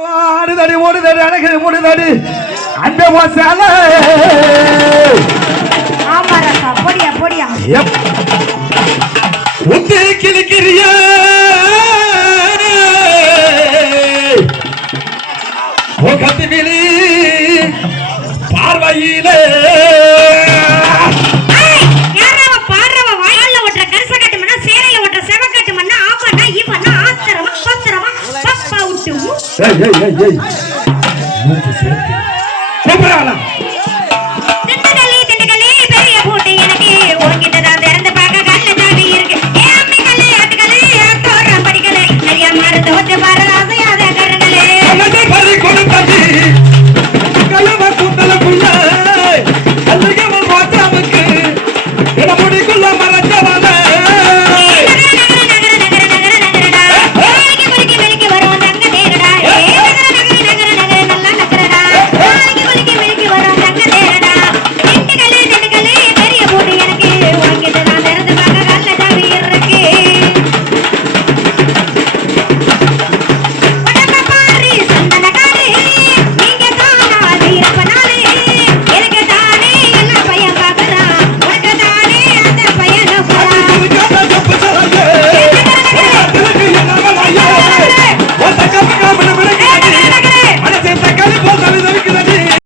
ஆடுதடி ஓடுதடி அழகு மூடுதடி அந்த மசால ஆமா ராசா போடியா போடியா. முத்து ஏய் ஏய் ஏய் ஏய்?